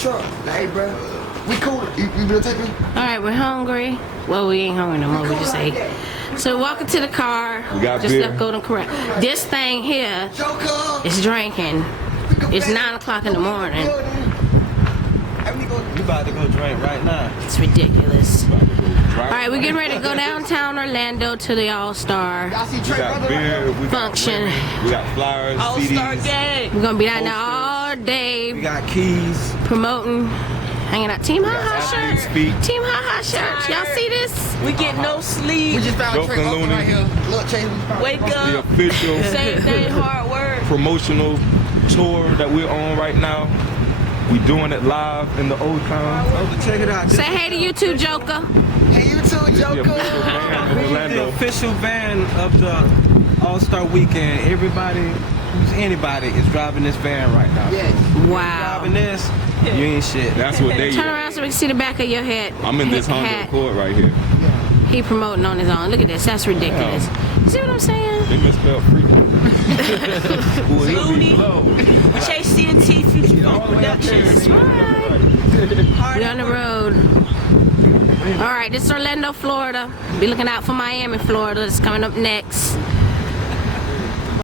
truck. Like, hey, bro, we cool. You gonna take me? Alright, we're hungry. Well, we ain't hungry no more, we just ate. So walking to the car, We got just beer. left Golden Corral. This thing here Joker. is drinking. It's 9 o'clock in the morning. You about to go drink right now. It's ridiculous. Right? Alright, we're getting ready to go downtown Orlando to the All-Star Y'all see We Trey got brother? beer, we got function. women, we got flyers, All-Star CDs. game. We're gonna be down there all We day got keys. promoting, hanging out. Team Ha Ha athletes shirts. speak. Team Ha Ha shirts. Y'all see this? We get no sleep. We just found Joker Trey Looney. right here. Look, Chase. Wake The up. official Same day, hard work. promotional tour that we're on right now. We doing it live in the old town. Oh, check it out. Say hey to you too, Joker. Hey, you too, The official Joker. band of This is the Orlando. official van of the All-Star Weekend. Everybody, who's anybody, is driving this van right now. Yes. Wow. Driving this, you ain't shit. That's what they Turn are. around so we can see the back of your head. I'm in this Honda hat. Accord right here. He promoting on his own. Look at this. That's ridiculous. You see what I'm saying? They misspelled freaky. Well, he'll be Looney. slow. Chase CNT Future Funk Productions. Right. We on the road. All right, this is Orlando, Florida. Be looking out for Miami, Florida. It's coming up next.